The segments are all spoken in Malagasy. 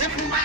Thank you.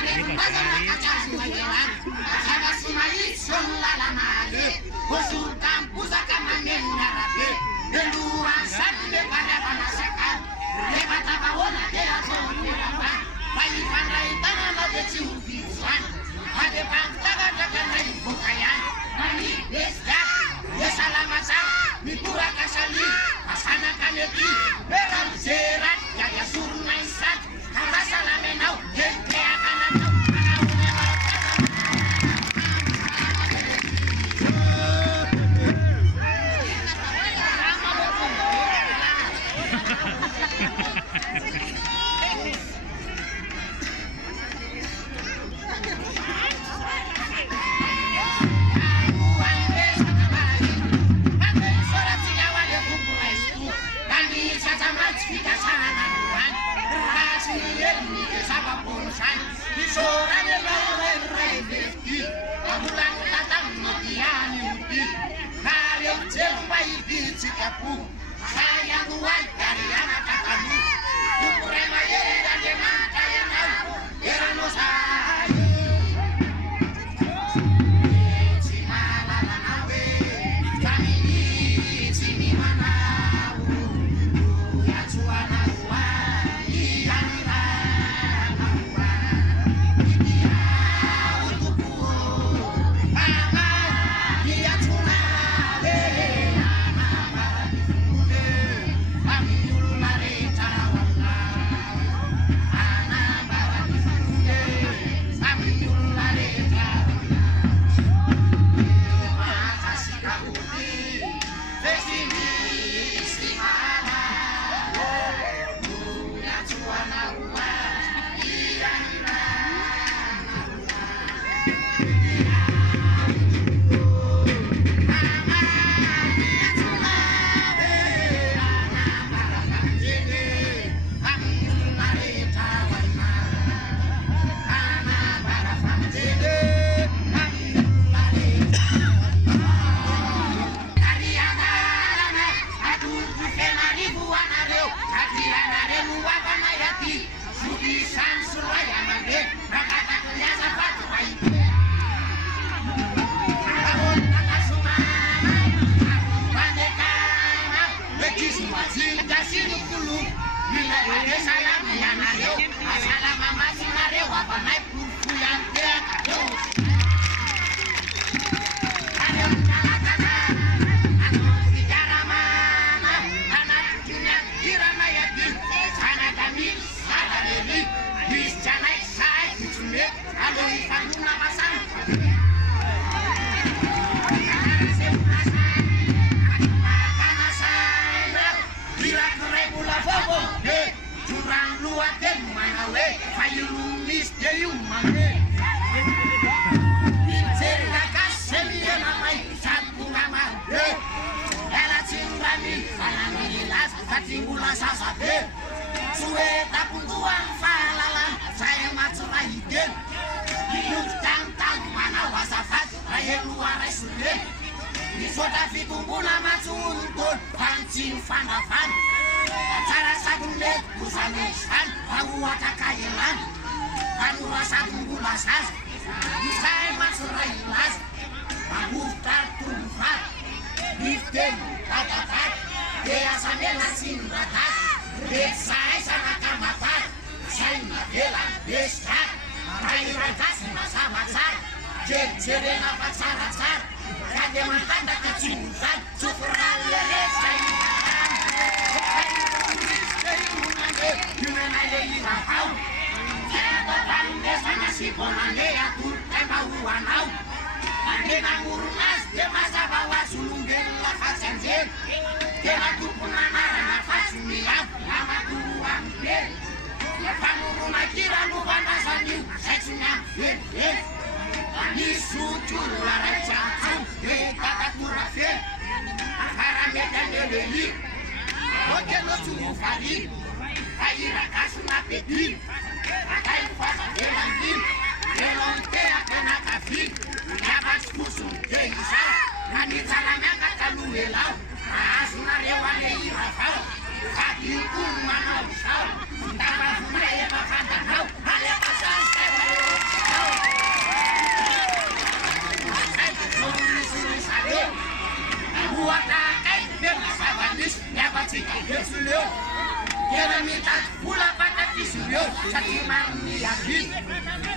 yakin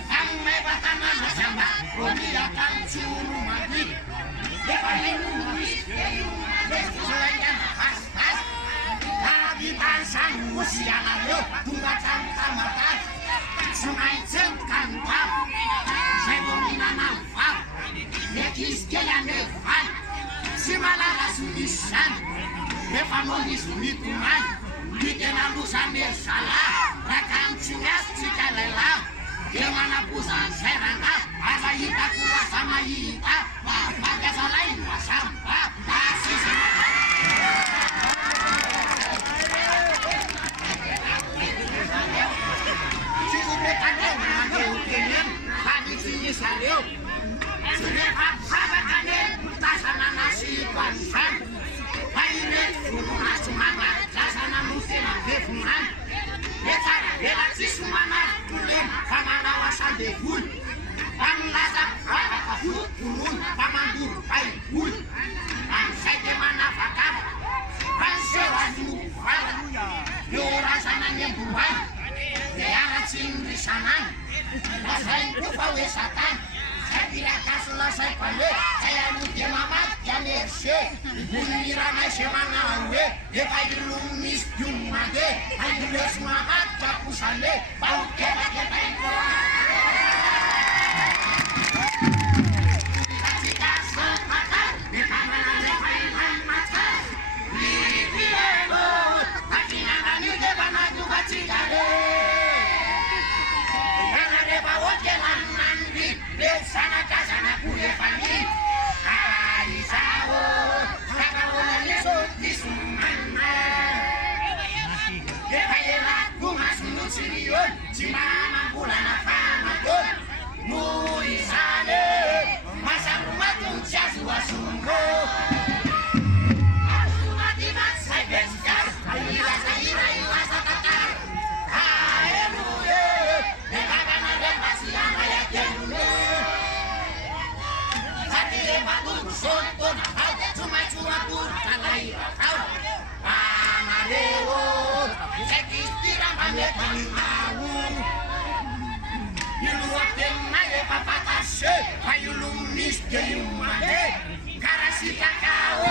ang may batanan na samba umiyak ang sumumagi depanin nulis selain pas lagi pasang usia lalu tunggakan tamatan sungai cengkang pap saya bomina nafap nekis kaya nefan si malala sulisan nefanonis lituman bikin alusan salah rakam cingas cikalela gimana pusat serangkap ada yita kuat sama yita pakai selain sampah kasih si udah kandeng nanti ukinin tadi sini salio sudah sahabat kandeng tasana nasi pansan Painet rumah semangat dasana musim defunan Betara relaksi semangat tulen kamana wasan defun Panglasak rata kasut turun pamandur paipun Pangsai mana fakar Pansewan mufal Yorasana nyembuhan Dearat simrisanan Rasain kufawisatan saya tidak akan selesai pandai saya mungkin mamat yang nerse bunyiran semana we depai lumis jumade ayo semangat capusane bau kepake pengko kita sepakat di kamera depai mata libido tapi nangani debana juga cigade karena debawa jalan nanti sana kasana kuye pagi ai sawo kakawona lisot disumana de bayela kumas nusirion cimama bulana fama don muy sale masa rumah tuh jasua sungko aku mati mas saya beskar ayo saya rasa takar ayo de kakana de pasian ayat jenume Batur sonton kau cuma tur kalai kau panadewo sekistira pamet mau diluat denai papatase ayu lumis jeyumade karasika kau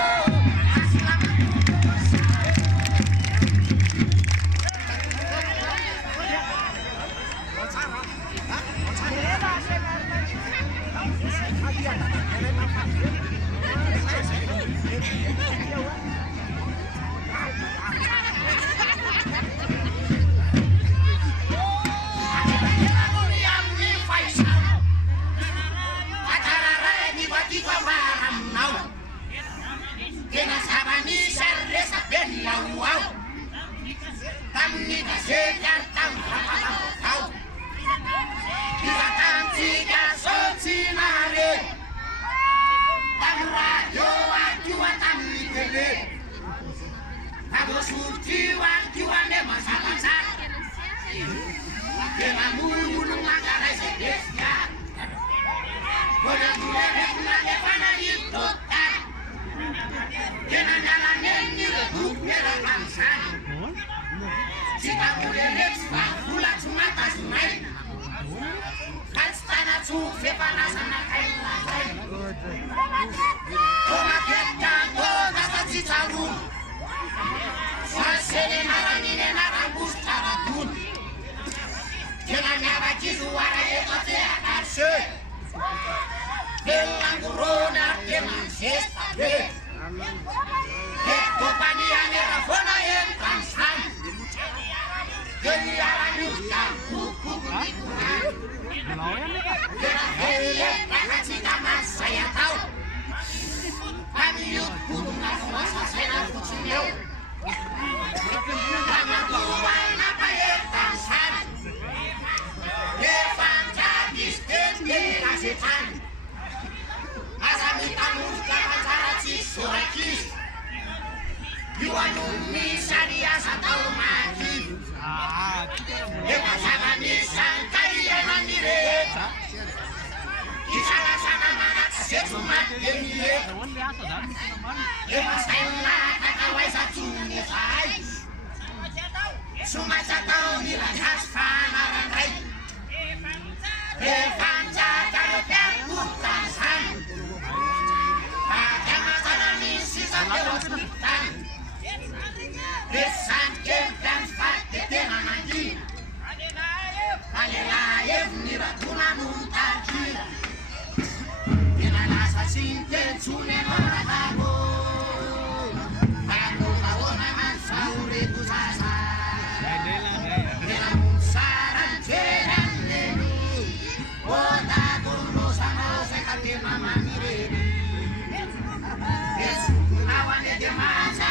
Sumasa tahu nilai khas fana rantai prevenire una non targira e la lascia intenzione non la pago quando una mansa un ritusasa e la musara c'era o da con rosa se catena manire e su una vane di massa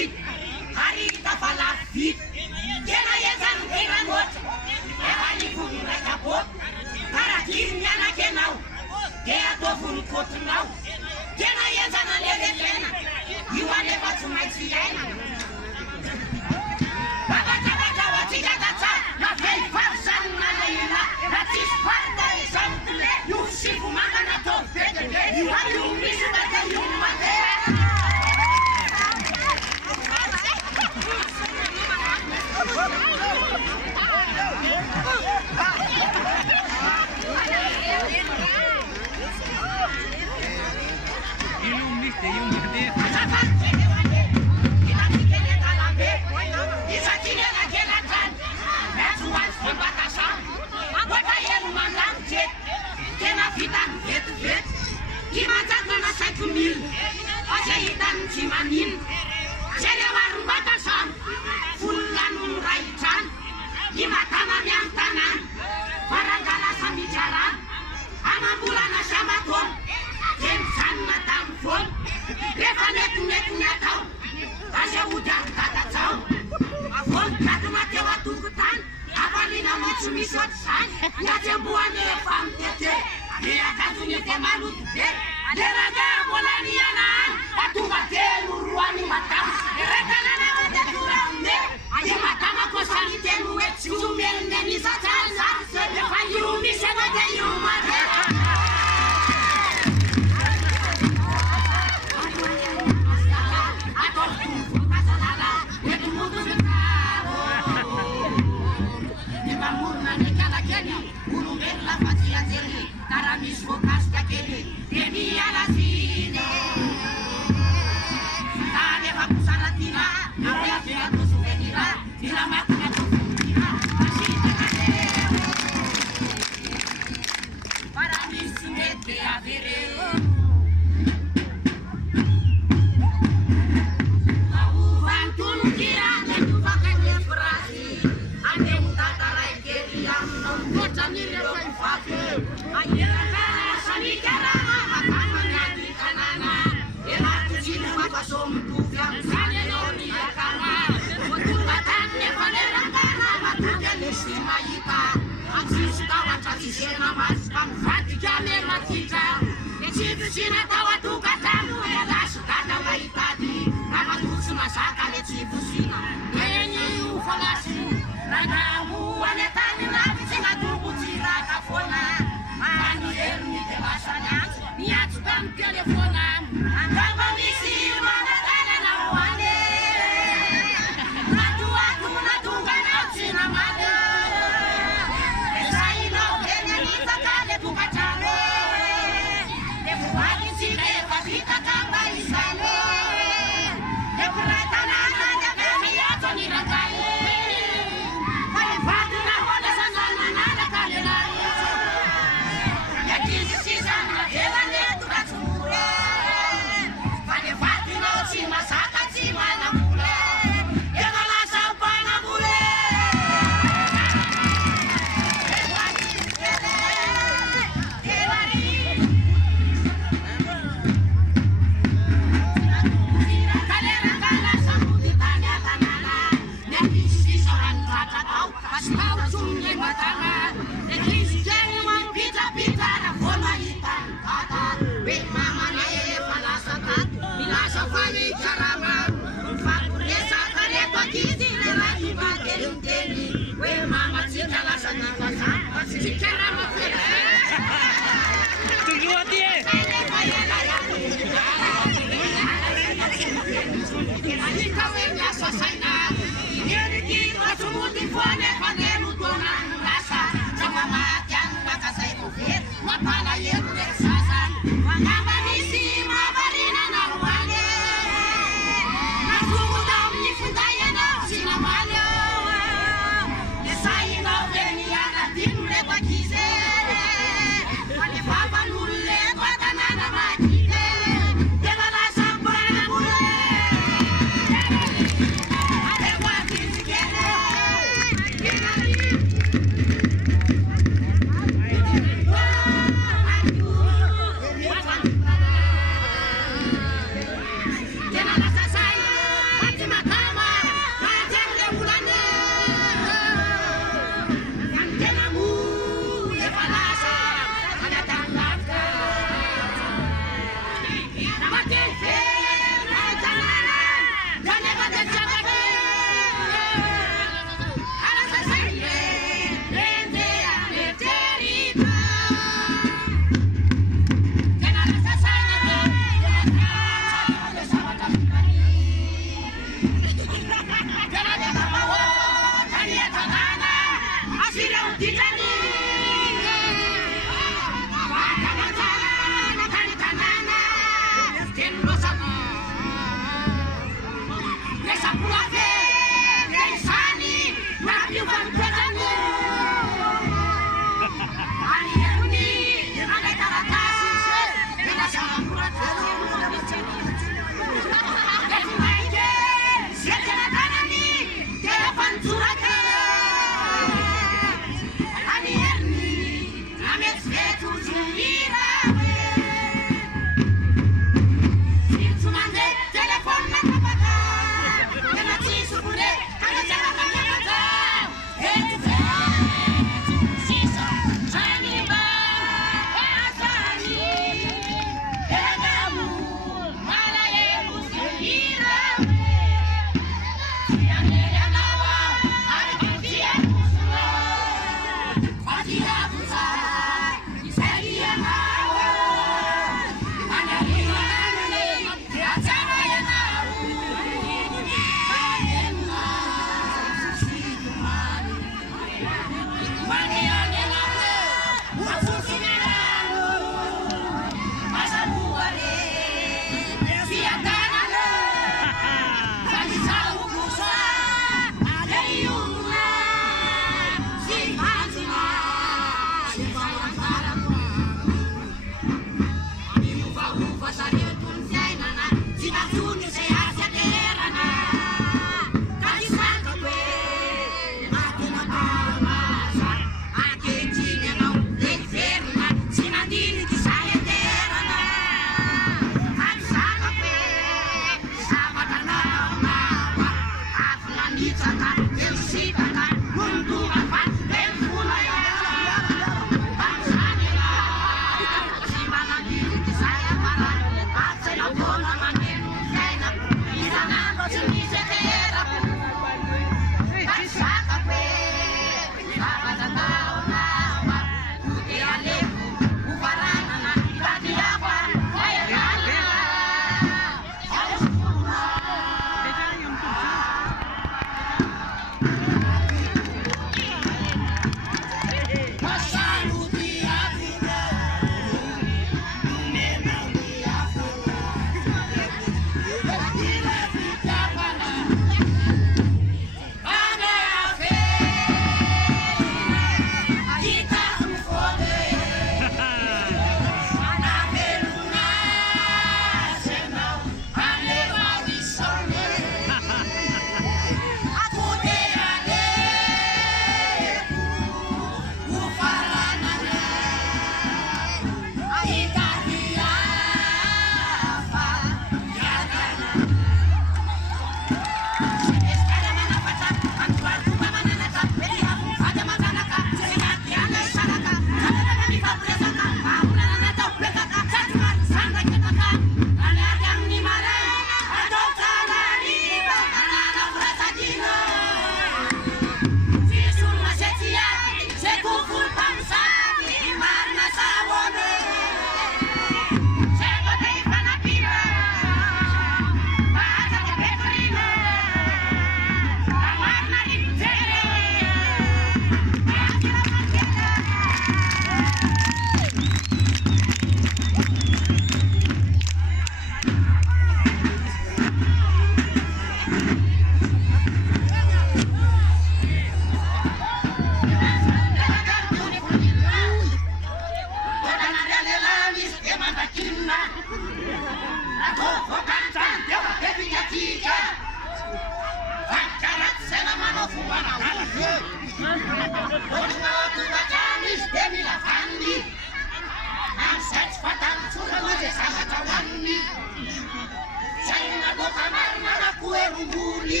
erongony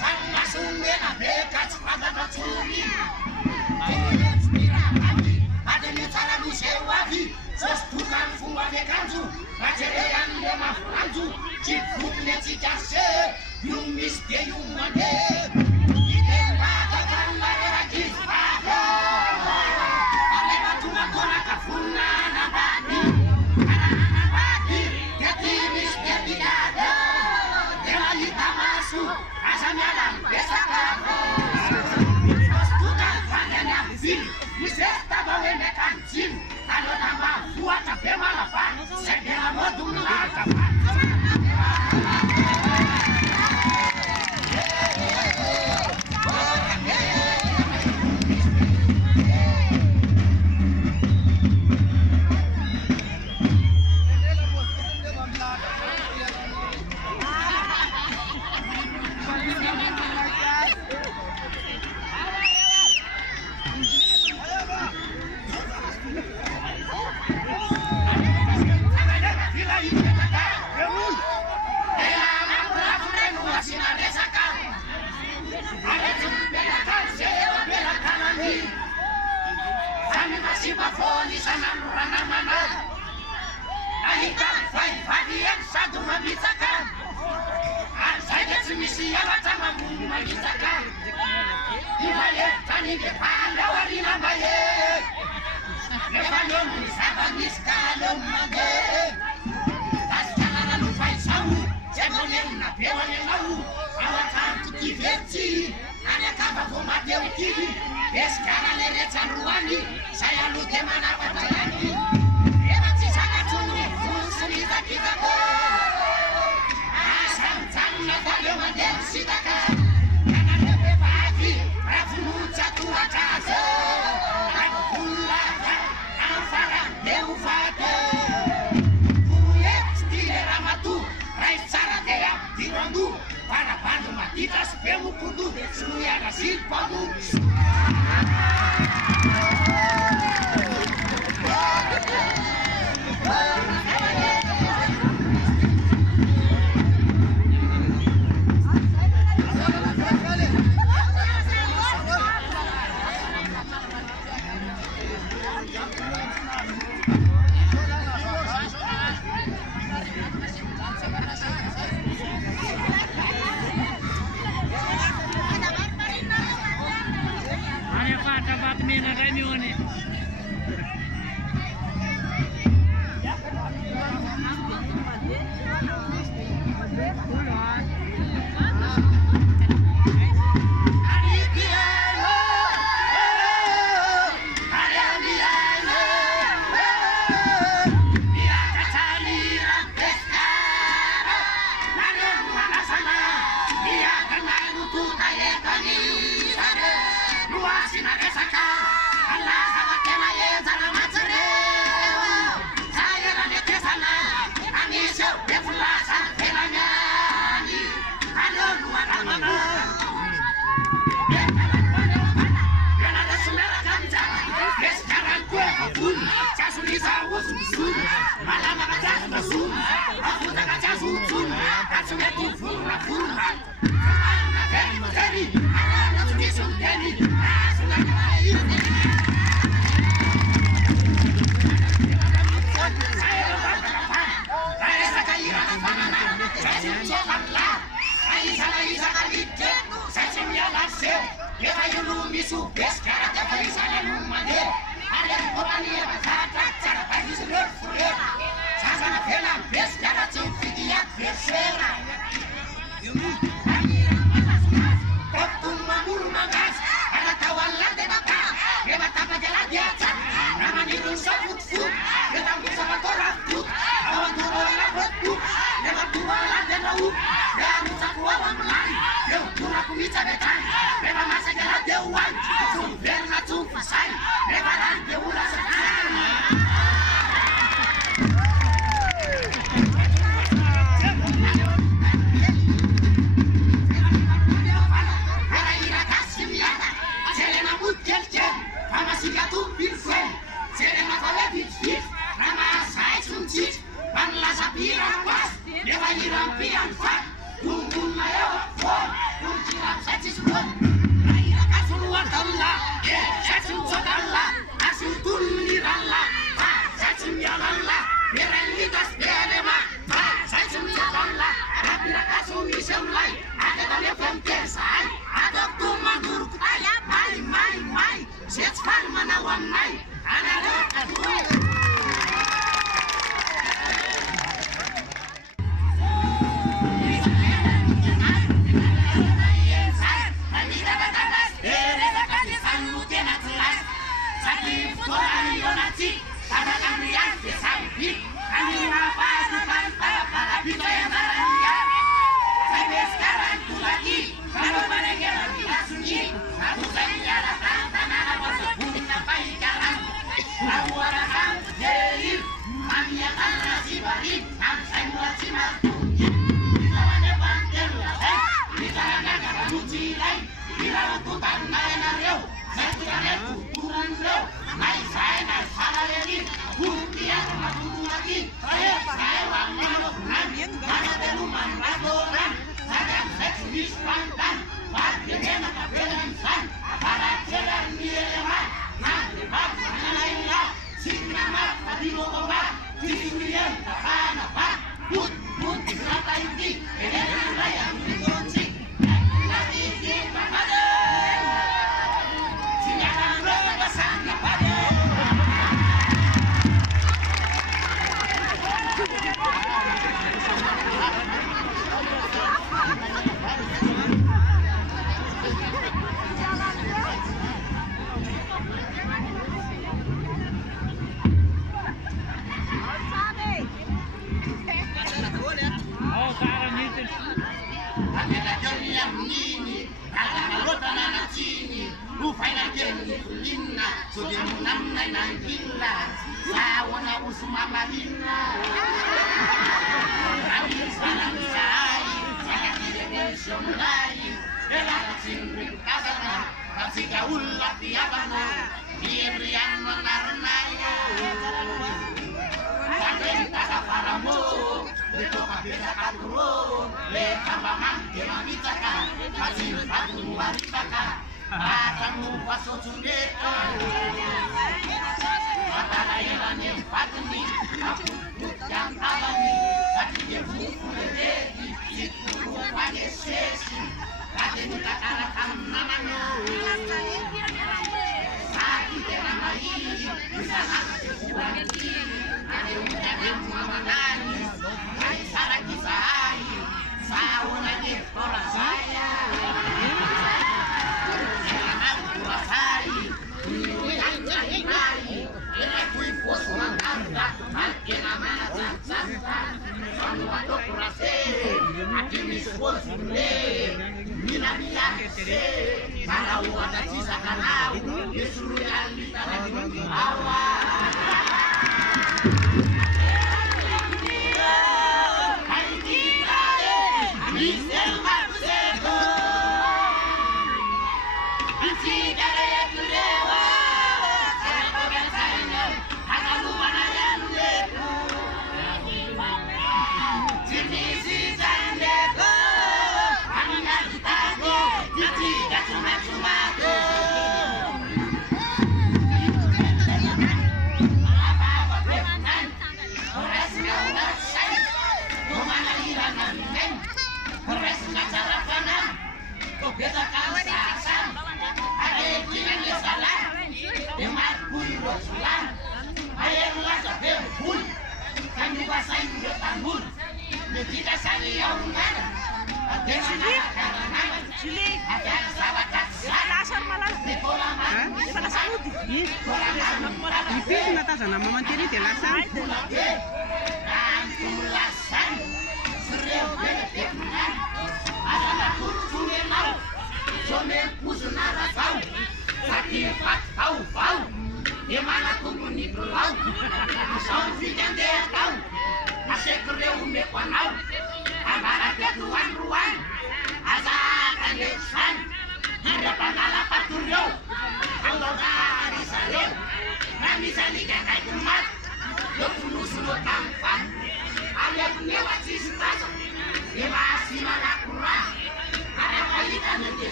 zany masomena beka tsy fantatatsony adiny tsara loseo avy sositokany fomba fiakanjo ratsere amle maforanjo tsy vokony atsika se io misy de io mandeha idembatakanmarerakizy vavy ale matomatonaka vonina nambady ananambady de ty misy de tidada de mahita maso aza miala mibesaka sositokany vangany amy vily misy tava hoe mekanjiny alona mavoatra be malabany zay de lamody milatavany Sibafoni sanamurana mana Nahita vai sadu mabitakan Saya semisi alatama mabitakan Ibaye tani kepala warina baye Nevalon sabanis kalom mage Tas jangan lupa sawu Jebonen na pewane mau Awatan tukiverti Ada kaba fomate ukiri Sekarang lerecan ruani saya lu gimana percayani hebat si sangat sungguh cerita kita asam tanah pada model sitakan karena lebih pagi rafu jatuh atas aku pulaka afaran deufate tuyet stile ramatu rai cara teap dirondu para bandu matitas pemu kudu semuanya nasib pamu Pirang was, dia lagi rampian fat, fampiasany ataoko mandoroko tay may zay tsy faly manao aminay anareo aloha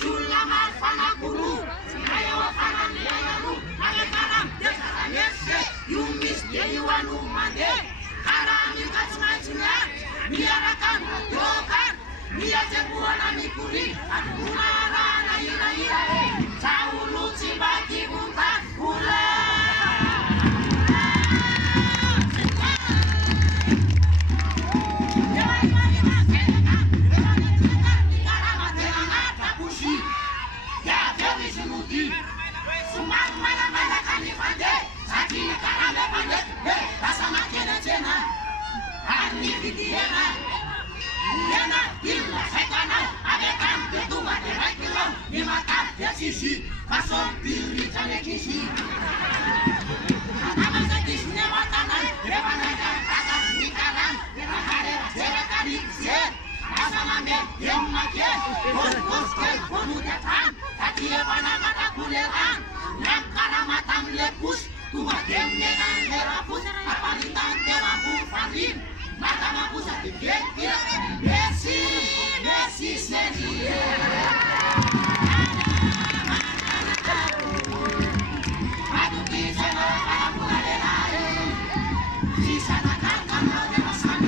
Sulla marfana guru, ayo faran ya Unarana ira Sauluci bagi buta gula. Ya feliz mudi. Sumang mana kali pande. Saki karame pande. Rasana kena cena. Ani vidiena. Yena illa sekana. Abekan betua de raikilo. Ni mata ya sisi. Pason piri jane kisi. Nama sakis ne watana. Devana kata nikaran. Rahare serakari sen. Asamame yemmake. Bos ponudatan. Takia wana mata kuleran. Nam karamatam lepus. Tua gemneran merapus. Apalitan dewamu farin. Mata mapusa dikekira. Messi seni. Aduh kisah para pulalera. Sisa nakal kamau demasan.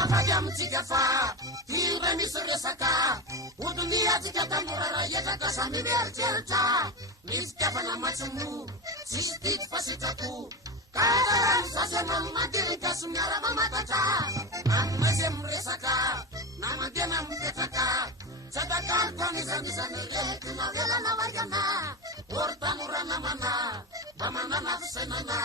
Miavady amintsika fa ira misy resaka odoniatsika tamorara etraka samy mieritreritra misy tiavana matsimo tsisy tiky fa sitrako karany sasana mandinika sy miara mamatatra amaizy amiresaka na mandena mipetraka sadakanyko anisan'izany reky navelana vadiana ory tanora namana mba manana fisainana